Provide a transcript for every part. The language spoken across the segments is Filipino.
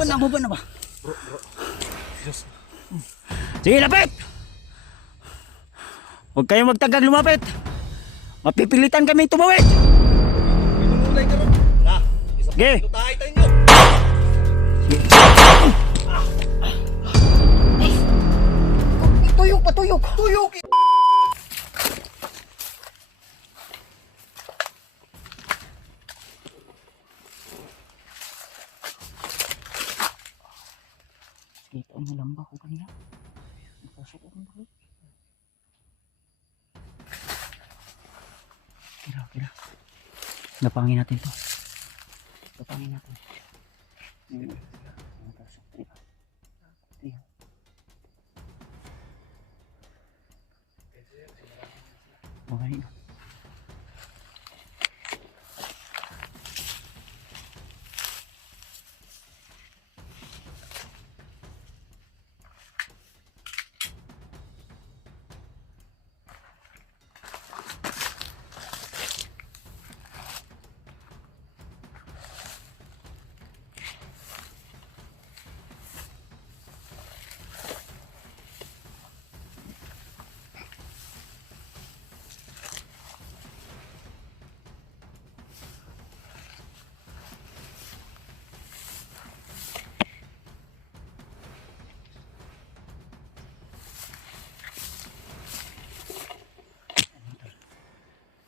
Baba na ba? Bro. Diyos. Sige, lapit! Huwag kayong magtagang lumapit. Mapipilitan kami tumawid. Pinulay ka ron. Na, isa pa Sige. pinutahay tayo nyo. Tuyok pa, tuyok. Tuyok. Kita mo lang ba ako kanina? Nakasok ako ba? Kira. Napangin natin to. Napangin natin. Nakasok. Tira. Okay na.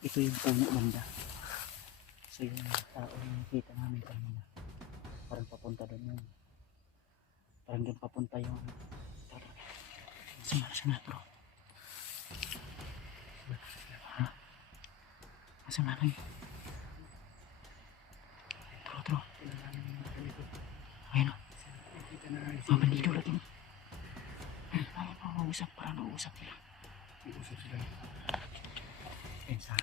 Ito yung puno banda. So yung tao na nakita namin kanina, parang papunta doon yun. Parang doon papunta yung Sama bro. Ha? Masama na yun. Tro. Ayun o. Bandido lagi. Ayun o, nausap. Parang nausap sila. Pensa.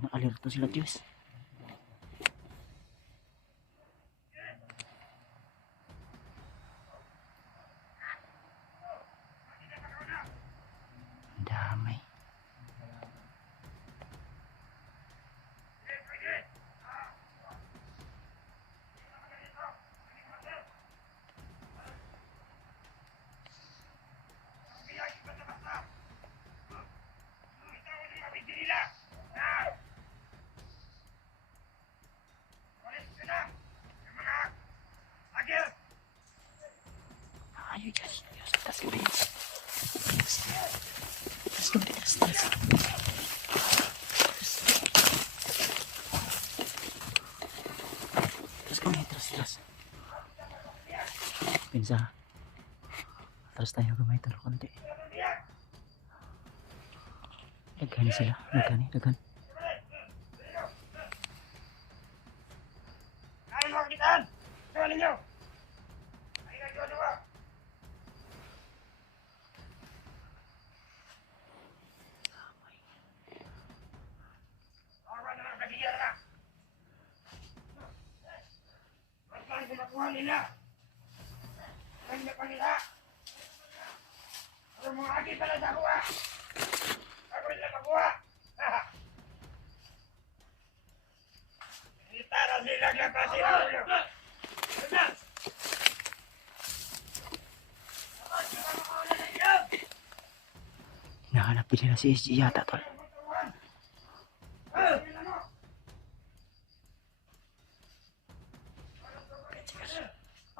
Naka-alerto sila, Diyos. Damay. Ayo, Diyos. Tas ko rin. Tas ko rin. Terus. Pinsa. Terus tayo gamay talo konti. Daghan sila. Daghan. Ay, mga kitaan! Gawa ninyo! Ay, nagdodua! Awa na lang kadiya na! At saan kumakuha nila? Kanya pa nila! Ang mga agi pala sa kuha! Ako nila makuha! Itara sila kapag sila ulo! Nahanap nila si SG yata, tol.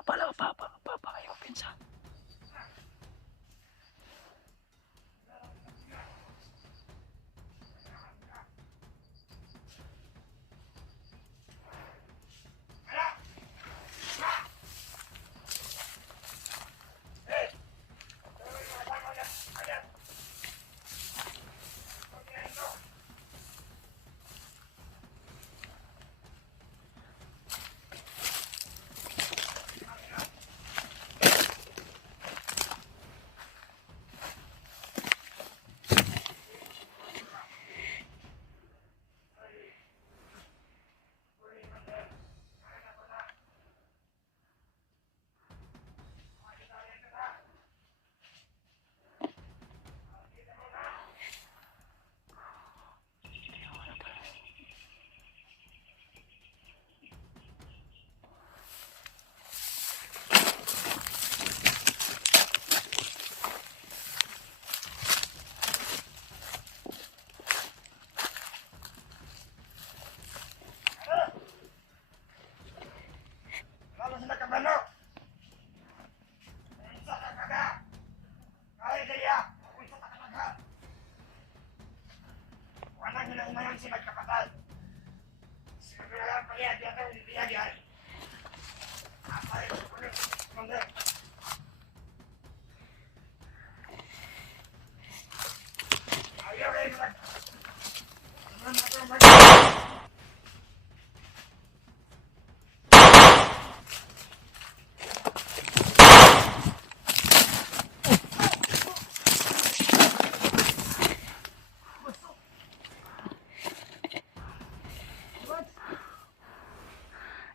Apa kayo, Pinsa? Ang manang si magkapatid. Sigurado pa yan, diyan ka pinagyan. Apa yung kulit? Kulit. Ayaw rin mag...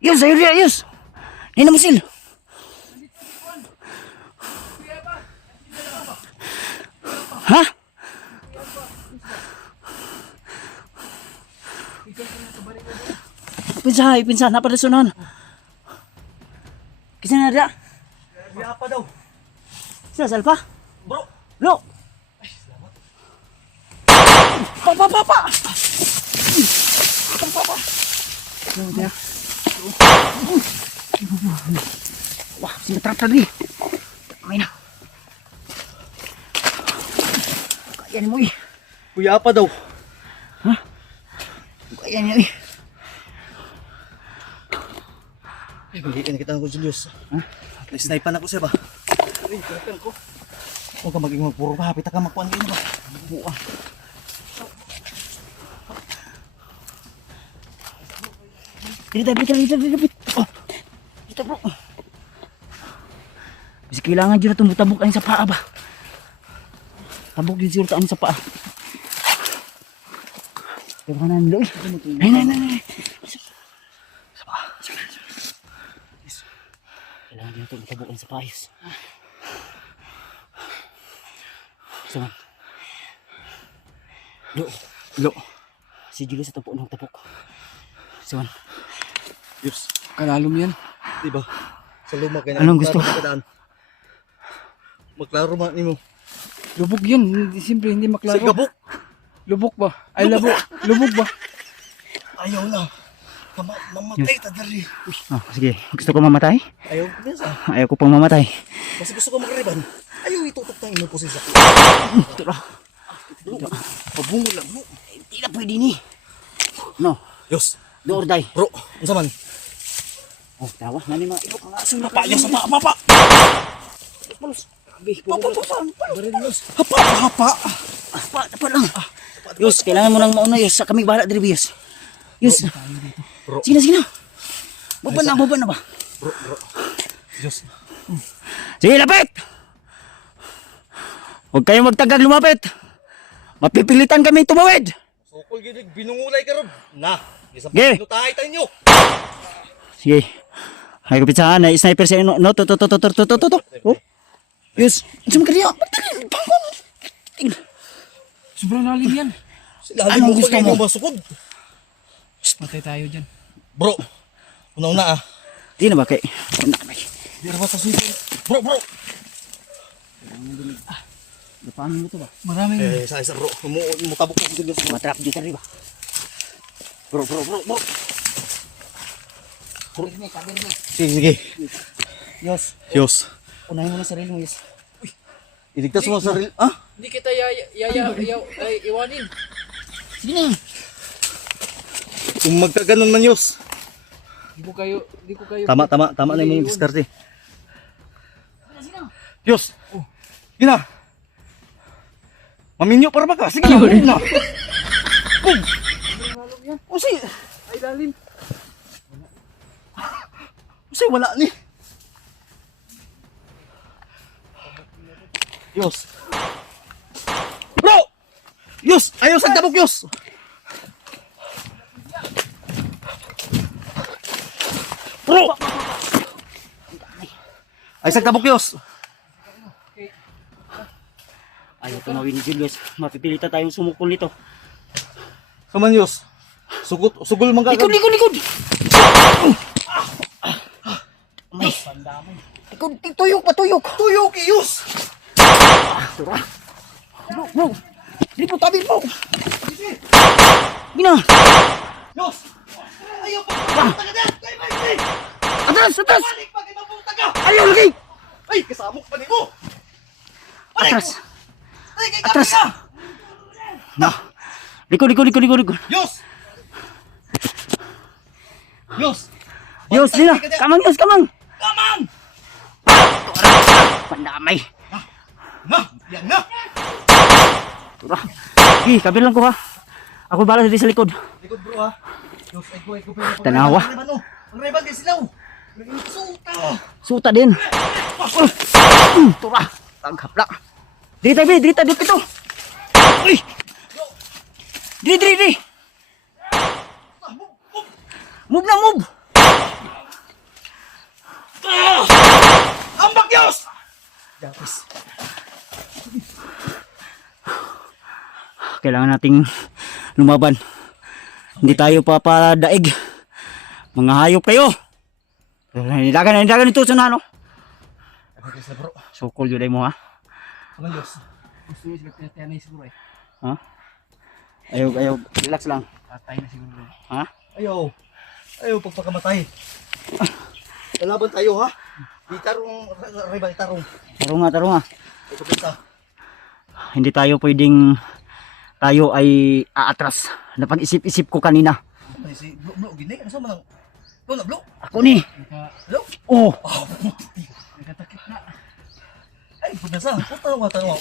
Yus, ayun dia, Yus. Ini mesil. Hah? Pinsa, apa dah sunan? Kisah ada? Kuya pa daw. Sila salpa? Bro. Lo. Pa. Ano dia? Wah, sebentar tadi. Main na. Kaya ni mo eh. Kuya pa daw. Kaya niya eh. Ay, hindi nakita ko, Julius. Ha? May sniper ako siya ba? Ay, kinakan ko. Huwag ka maging magpuro ka. Hapit ka makuhan kayo ba? Buah. Dito. Oh. Dito bro. Bisa kailangan dyan na tumutabok ang sa paa ba? Tabok din siguro taan sa paa. Diba ka na nilo eh? Nay. Sa paa. Kailangan dyan na tumutabok ang sa paa. Saman. Lo. Si Julius sa tapok ng tapok. Saman. Diyos. Kalalom yan. Diba? Sa luma kayo Anong gusto? Maklaro man mo. Lubog yan. Siyempre hindi Sa maklaro. gabok. Lubog ba? Ay lubog. Lubog ba? Ayaw na. Mamatay ta dali. Oh, sige. Gusto ko mamatay? Ayaw ko minsan. Ayaw ko pang mamatay. Kasi gusto ko magriban. Ayaw itutok tayo mo po siya. Ito lang. Pabungo lang mo. Hindi na pwede ni. No. Diyos. Do or die. Bro. Ang saman. Oh, tawa. Nani mga ibok ang aso na Papa. Ayaw sa papa. Hapa. Dapat lang. Yus, kailangan mo nang mauna, Yus. Sa kami bahala diri, Yus. Yus. Sige na. Baba na ba? Bro. Diyos. Sige, lapit! Huwag kayong magtagag lumapit. Mapipilitan kami tumawid. Sukol ginig. Binungulay ka ron. Na. Isang Ge. pinutahay tayo nyo. Sige. Ay, kapitsahan. Ay, sniper siya. No, to. Oh. Yus. Saan ka niya? Bangon. Sobrang lalim yan. Anong gusto mo? Masukod. Patay tayo dyan. Bro. Una-una ah. Di na ba kay? Di na ba sa sipin? Bro. Paano mo ito ba? Maraming. Isa bro. Mutabok ko dito. Matrap dito rin ba? Bro. Sige. Yos. Unahin mo na sarili mo, Yus. Iligtas mo sa sarili. Ah? Hindi kita iwanin. Sige na. Kung magkaganon man Yos. Hindi ko kayo. Tama na yung mga diskarte. Yos. Gina. Maminyo para ba ka? Sige na. Boom. O si. Ay lalim. Kasi wala ni. Yos. Bro! Yos! Ayaw sa dabok, Yos! Bro! Ay sa dabok, Yos! Ayaw tumawin ni Julius. Mapipilitan tayong sumukol nito. Kaman, Yos. Sugol man ka. Likod! May. Likod, tuyok. Tuyok, Yos! Bro. Lipo, tabi mo. Gina. Yos! Ayaw pa! Pumunta ka na! Kaya ba hindi? Atras. Balik pa! Kaya mapunta ka! Ayaw lagi. Ay! Kasamok pa ni mo! Atras. Ay! Kaya Atras. ka! No. Likod, likod, likod, likod, likod. Yus! Yus! Yus, nila. Kamang, Yus, kamang. Kamang! Pandamay. Na! Yan na! Tura. Sige, kabilang ko ha. Ako balas dito sa likod. Likod bro ha. Yus, ay ko pero Tanawa. Ang rival kay silaw. Suta. Suta din. Tura. Taghapla. Diri tayo, diri tayo, dito. Uy! Diri, diri, diri. Move na, move. Ambak Yus! Yapis. Kailangan nating lumaban. Hindi tayo papadaig. Mga hayop kayo. Nilagan ito sa ano. Okay sa bro. Sukol yun mo ha. Kamang Yus. Gusto niyo sila tinatanay siguro eh. Ha? Ayaw, ayaw. Relax lang. Tatay na siguro. Ha? Ayaw. Ayaw pagpakamatay. Kalaban tayo ha. Di tarong rival tarong. Tarong nga. Ito pinta. Hindi tayo pwedeng tayo ay aatras. Napag-isip-isip ko kanina. Ay si blo gini. Ano sa man? Blo na blo. Ako ni. Blo. Oh. Nagkatakip na. Ay pud na sa. Puta wa tanong.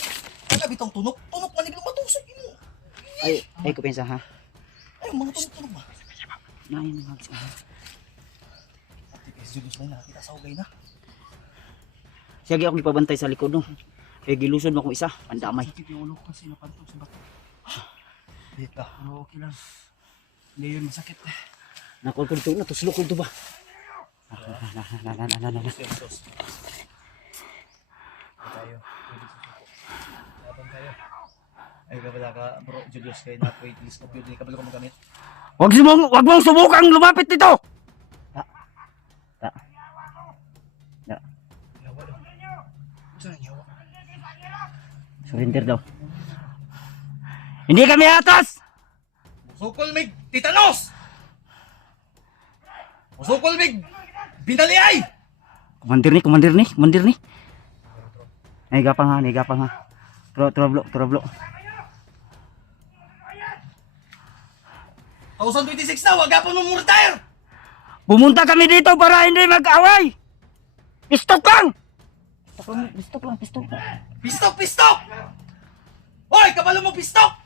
Ano bitong tunok? Tunok man ni matusok imo. Ay ko pensa ha. Ay mga tunok ba? Nain mag sa. Ati Julius may nakita sa ugay na. Sige ako ipabantay sa likod no. Kaya gilusod mo akong isa. Pandamay. Sakit yung ulo ko kasi napantok sa bato. Dito ka. Pero okay lang. Hindi yun masakit. Nakol ko dito na. Tuslok ko dito ba? Sus. Tayo. Laban tayo. Ay kabala ka bro Julius kay na wait list ko pwede kabalo ko magamit. Wag mong subukang lumapit dito. Yawa daw. Saan ang yawa? Surrender daw. Hindi kami atas. Musukol mig titanos. Musukol mig binaliay. Komandir ni. Ay gapang ha. Troblo. 2026 na wag pa mo retire. Pumunta kami dito para hindi mag-away. Stop lang. Pistok. Hoy, kabalo mo pistok.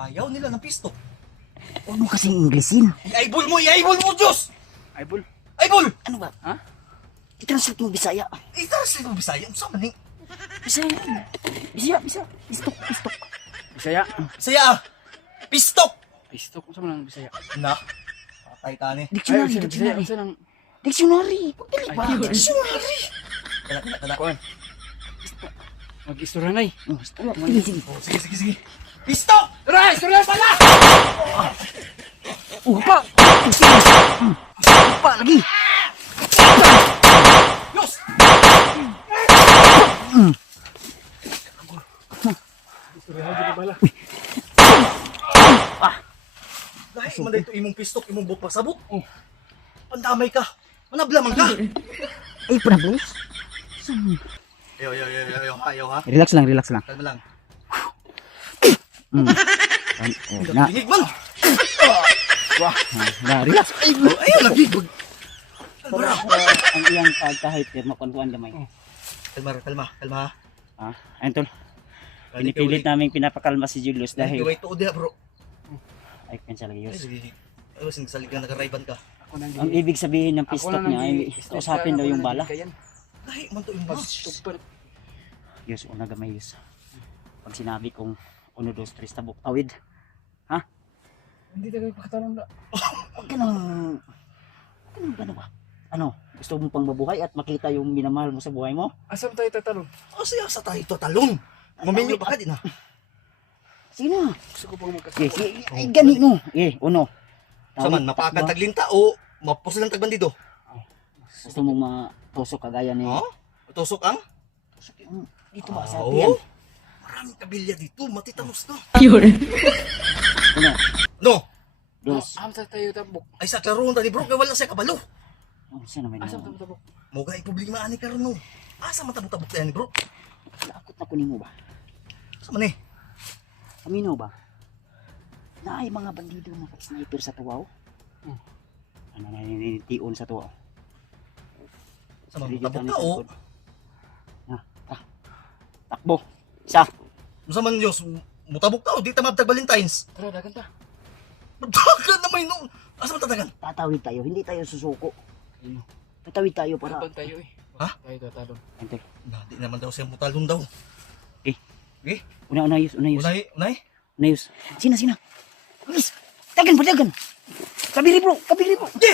Ayaw nila ng pistok. Huwag mo kasing Inglesin. Iaibol mo, Diyos. Aybol. Aibol. Ano ba? Ha? I-translate mo Bisaya. Itaras mo Bisaya. Ano sa maning? Bisaya. Stop. Bisaya. Bisaya. Pistok. Pistok ko sa mga Bisaya. Na. Patay ka ni. Dictionary. Saan ang... Dictionary. Pagdali pa. Ay, Dictionary. Kada. Kuan. Mag-istorya na eh. Sige. Pistok. Tara! Istorya pala! Upa lagi. Yos. Dahil man dito imong pistok, imong buot pasabot. Pandamay ka. Manablaman ka. Ay, panabos. Ayaw ha. Relax lang. Kalma lang. Na, Tingig man. relax. Ayaw lagi. Para ang iyang kahit makuan gamay. Kalma ha. Ayun tol. Pinipilit namin pinapakalma si Julius Dahil dahil gaway tuod ya bro. ay pensa lagi Yus. Ay, salig ka nakarayban ka. Ako nang... Ang ibig sabihin ng pistok niya ay usapin daw yung bala. Dahil man to yung boss. Super. Yus, una gamay Yus. Pag sinabi kong 1, 2, 3 tabok tawid. Hindi tayo pagkatanong na. Huwag ka nang ano ba? Ano? Gusto mo pang mabuhay at makita yung minamahal mo sa buhay mo? Asam tayo tatanong? O siya sa tayo to talon. Maminyo pa ka din ha. Sige na. Gusto ko pang Sige, magkasama. sige. Ay, gani mo. Uno. Saman, mapakan taglinta o mapusil ang tagbandido. Gusto mo matusok kagaya ni... Ha? Tusok ang? Tusok yung... Dito ba sa Oo. tiyan? Maraming kabilya dito, matitanos na. Uno. No, Dos. Asam tayo tabok. ay sa klaroon tani bro, kay wala siya kabalo. Oh, saan naman Asam na? tayo tabok. Moga iproblema ani karon no. Asa man tabok-tabok tayo ni bro? Lakot na kunin mo ba? Sa man eh. Amino ba? Na ay mga bandido naka-sniper sa tuwa. Ano na ninitiun sa tuwa. Sa mga tabok tao. Takbo. Isa. Sa man Diyos, mutabok tao, di ta mabtag Valentines. Tara, dagan ta. Magdagan naman no. Asa man tatagan? Tatawid tayo. Hindi tayo susuko. Tatawid tayo para. Laban tayo eh. Ha? Tayo tatalon. Ante. Di naman daw siya mutalon daw. Unayos. Unay? Unayos. Sina. Bilis. Dagan. Kabiri bro. Di!